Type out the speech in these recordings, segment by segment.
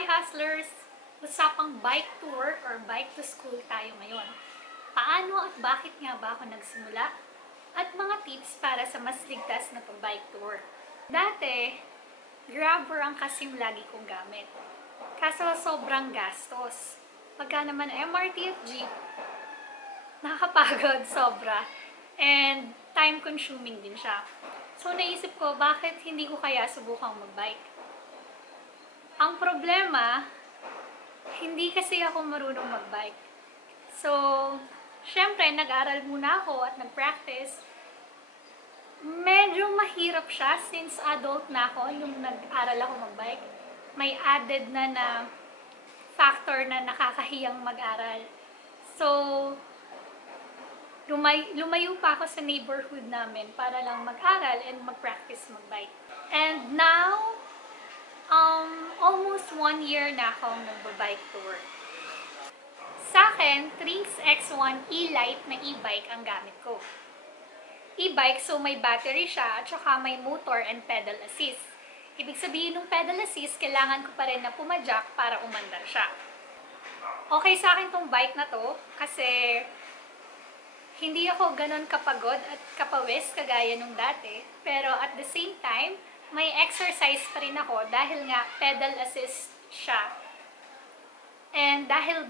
Hi hustlers! Usapang bike to work or bike to school tayo ngayon. Paano at bakit nga ba ako nagsimula? At mga tips para sa mas ligtas na pag-bike to work. Dati, grabber ang kasing lagi kong gamit. Kaso sobrang gastos. Pagka naman MRT at jeep, nakakapagod sobra. And time consuming din siya. So naisip ko, bakit hindi ko kaya subukang mag-bike? Ang problema, hindi kasi ako marunong mag-bike. So, syempre, nag-aral muna ako at nag-practice. Medyo mahirap siya since adult na ako nung nag-aral ako mag-bike. May added na factor na nakakahiyang mag-aral. So, lumayo pa ako sa neighborhood namin para lang mag-aral and mag-practice mag-bike. And now, almost 1 year na akong nag-bike to work. Sa akin, Trinx X1 E-Lite na e-bike ang gamit ko. E-bike, so may battery siya at saka may motor and pedal assist. Ibig sabihin ng pedal assist, kailangan ko pa rin na pumadyak para umandar siya. Okay sa akin tong bike na to kasi hindi ako ganun kapagod at kapawis kagaya nung dati. Pero at the same time, may exercise pa rin ako dahil nga pedal assist siya. And dahil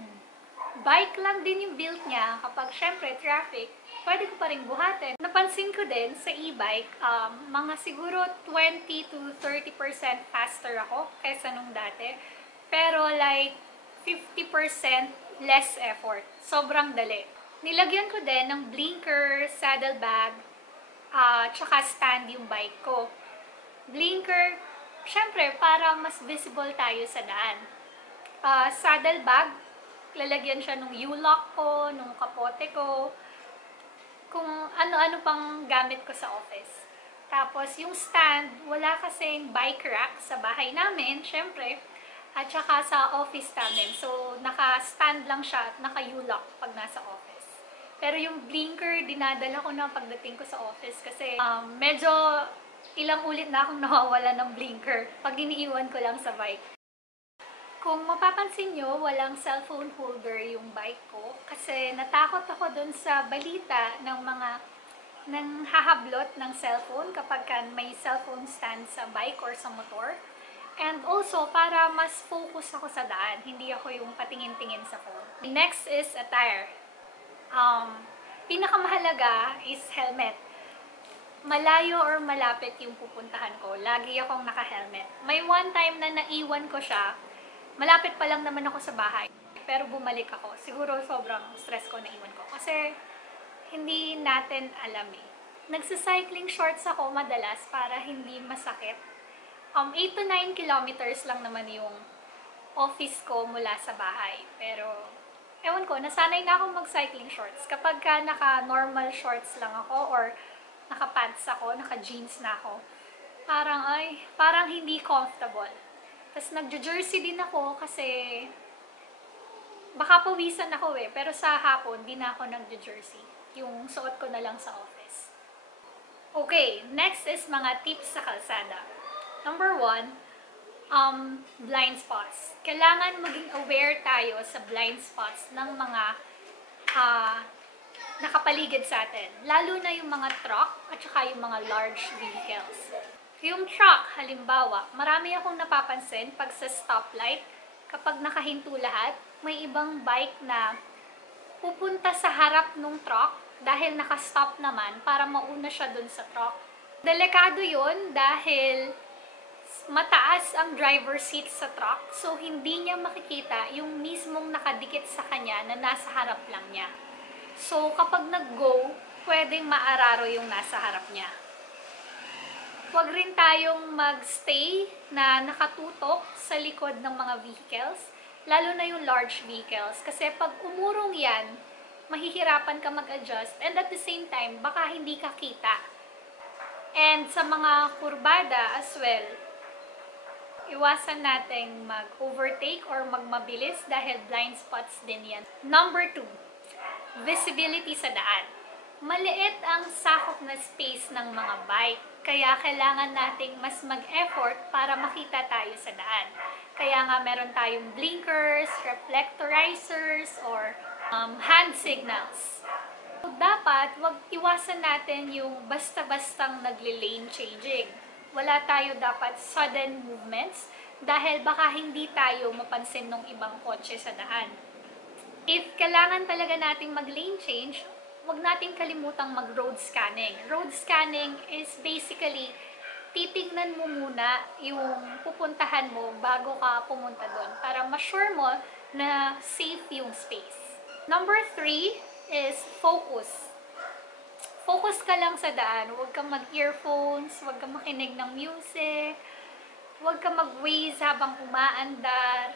bike lang din yung build niya, kapag syempre traffic, pwede ko pa rin buhatin. Napansin ko din sa e-bike, mga siguro 20 to 30% faster ako kaysa nung dati. Pero like 50% less effort. Sobrang dali. Nilagyan ko din ng blinker, saddlebag, tsaka stand yung bike ko. Blinker, syempre, para mas visible tayo sa daan. Saddlebag, lalagyan siya nung U-lock ko, nung kapote ko, kung ano-ano pang gamit ko sa office. Tapos, yung stand, wala kasing bike rack sa bahay namin, syempre, at saka sa office namin. So, naka-stand lang siya at naka-U-lock pag nasa office. Pero yung blinker, dinadala ko na pagdating ko sa office kasi medyo ilang ulit na akong nawawala ng blinker pag iniiwan ko lang sa bike. Kung mapapansin nyo, walang cellphone holder yung bike ko kasi natakot ako dun sa balita ng mga nanghahablot ng cellphone kapag may cellphone stand sa bike or sa motor. And also, para mas focus ako sa daan, hindi ako yung patingin-tingin sa phone. Next is attire. Pinakamahalaga is helmet. Malayo or malapit yung pupuntahan ko, lagi akong naka-helmet. May one time na naiwan ko siya, malapit pa lang naman ako sa bahay, pero bumalik ako. Siguro sobrang stress ko na iwan ko kasi hindi natin alam eh. Nagsa-cycling shorts ako madalas para hindi masakit. 8 to 9 kilometers lang naman yung office ko mula sa bahay. Pero, ewan ko, nasanay na akong mag-cycling shorts. Kapag ka naka-normal shorts lang ako or naka-pants ako, naka-jeans na ako, parang hindi comfortable. Tapos nagjo-jersey din ako kasi baka pawisan ako eh, pero sa hapon, di na ako nagjo-jersey. Yung suot ko na lang sa office. Okay, next is mga tips sa kalsada. Number 1, blind spots. Kailangan maging aware tayo sa blind spots ng mga nakapaligid sa atin. Lalo na yung mga truck at saka yung mga large vehicles. Yung truck, halimbawa, marami akong napapansin pag sa stoplight, kapag nakahinto lahat, may ibang bike na pupunta sa harap ng truck dahil nakastop naman para mauna siya dun sa truck. Delikado yun dahil mataas ang driver seat sa truck, so hindi niya makikita yung mismong nakadikit sa kanya na nasa harap lang niya. So, kapag nag-go, pwedeng maararo yung nasa harap niya. Huwag rin tayong mag-stay na nakatutok sa likod ng mga vehicles, lalo na yung large vehicles. Kasi pag umurong yan, mahihirapan ka mag-adjust and at the same time, baka hindi ka kita. And sa mga kurbada as well, iwasan nating mag-overtake or magmabilis dahil blind spots din yan. Number 2, visibility sa daan. Maliit ang sakop na space ng mga bike. Kaya kailangan nating mas mag-effort para makita tayo sa daan. Kaya nga meron tayong blinkers, reflectorizers, or hand signals. So, dapat wag iwasan natin yung basta-bastang nagle-lane changing. Wala tayo dapat sudden movements dahil baka hindi tayo mapansin ng ibang kotse sa daan. If kailangan talaga nating mag-lane change, huwag nating kalimutang mag-road scanning. Road scanning is basically, titignan mo muna yung pupuntahan mo bago ka pumunta doon para ma-sure mo na safe yung space. Number 3 is focus. Focus ka lang sa daan. Huwag kang mag-earphones, huwag kang makinig ng music, huwag kang mag-waze habang umaandar,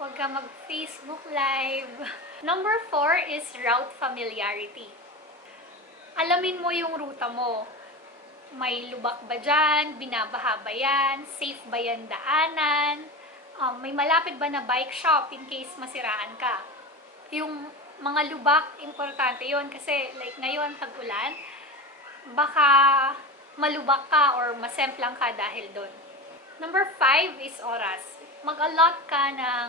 huwag kang mag-Facebook live. Number 4 is route familiarity. Alamin mo yung ruta mo. May lubak ba dyan? Binabaha ba yan? Safe ba yan daanan? May malapit ba na bike shop in case masiraan ka? Yung mga lubak, importante yon kasi like ngayon, tag-ulan, baka malubak ka or masemplang ka dahil doon. Number 5 is oras. Mag-allot ka ng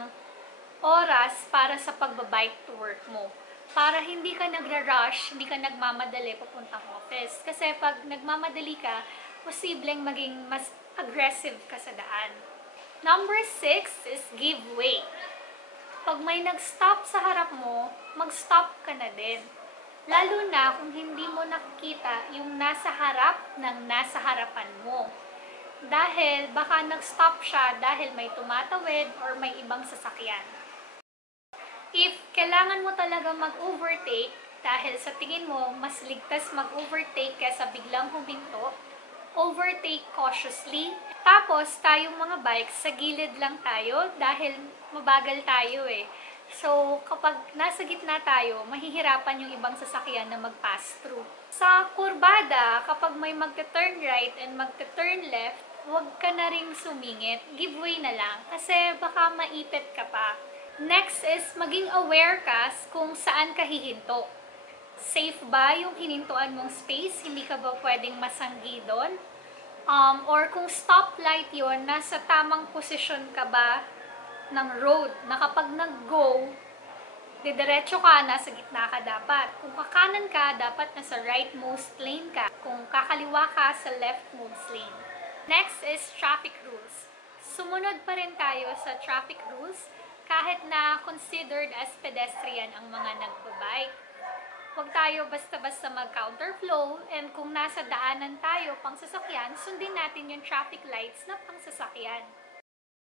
oras para sa pagbabike to work mo. Para hindi ka nagra-rush, hindi ka nagmamadali papuntang office. Kasi pag nagmamadali ka, posibleng maging mas aggressive ka sa daan. Number 6 is give way. Pag may nag-stop sa harap mo, mag-stop ka na din. Lalo na kung hindi mo nakikita yung nasa harap ng nasa harapan mo. Dahil baka nag-stop siya dahil may tumatawid or may ibang sasakyan. If kailangan mo talaga mag-overtake dahil sa tingin mo mas ligtas mag-overtake kaysa biglang huminto, overtake cautiously. Tapos tayong mga bikes, sa gilid lang tayo dahil mabagal tayo eh. So kapag nasa gitna tayo, mahihirapan yung ibang sasakyan na mag-pass through. Sa kurbada, kapag may magte-turn right and magte-turn left, huwag ka na ring sumingit. Give way na lang kasi baka maipit ka pa. Next is, maging aware ka kung saan ka hihinto. Safe ba yung hinintuan mong space? Hindi ka ba pwedeng masanggi doon? Or kung stoplight yon, nasa tamang posisyon ka ba ng road? Na kapag nag-go, didiretso ka, nasa gitna ka dapat. Kung kakanan ka, dapat nasa rightmost lane ka. Kung kakaliwa ka, sa leftmost lane. Next is traffic rules. Sumunod pa rin tayo sa traffic rules kahit na considered as pedestrian ang mga nagbabike. Huwag tayo basta-basta mag-counterflow, and kung nasa daanan tayo pang sasakyan, sundin natin yung traffic lights na pang sasakyan.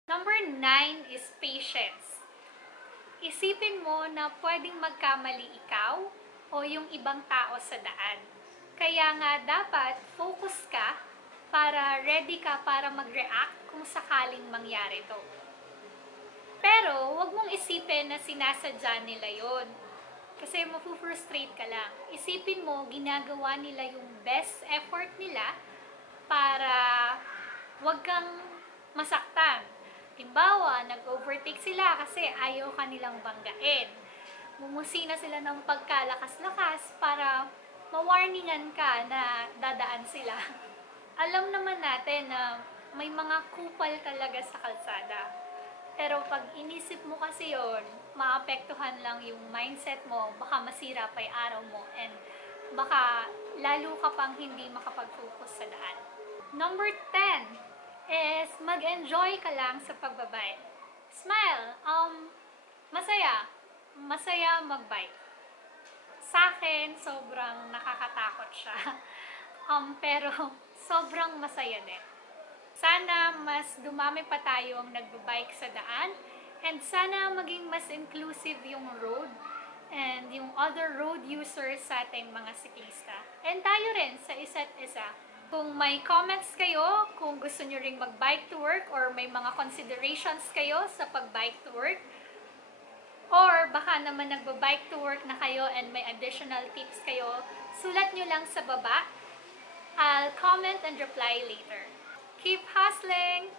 Number 9 is patience. Isipin mo na pwedeng magkamali ikaw o yung ibang tao sa daan. Kaya nga dapat focus ka para ready ka para mag-react kung sakaling mangyari to. Pero, wag mong isipin na sinasadya nila yon. Kasi mafu-frustrate ka lang. Isipin mo, ginagawa nila yung best effort nila para wag kang masaktan. Halimbawa, nag-overtake sila kasi ayaw kanilang banggain. Mumusina sila ng pagkalakas-lakas para mawarningan ka na dadaan sila. Alam naman natin na may mga kupal talaga sa kalsada. Pero pag inisip mo kasi yon, maapektuhan lang yung mindset mo, baka masira pa yung araw mo, and baka lalo ka pang hindi makapag-focus sa daan. Number 10 is mag-enjoy ka lang sa pagbabike. Smile! Masaya. Masaya mag-bike. Sa akin, sobrang nakakatakot siya. Pero sobrang masaya din. Sana mas dumami pa tayong nagbabike sa daan, and sana maging mas inclusive yung road and yung other road users sa ating mga siklista. And tayo rin sa isa't isa. Kung may comments kayo, kung gusto nyo ring mag-bike to work or may mga considerations kayo sa pag-bike to work, or baka naman nagba-bike to work na kayo and may additional tips kayo, sulat nyo lang sa baba. I'll comment and reply later. Keep hustling!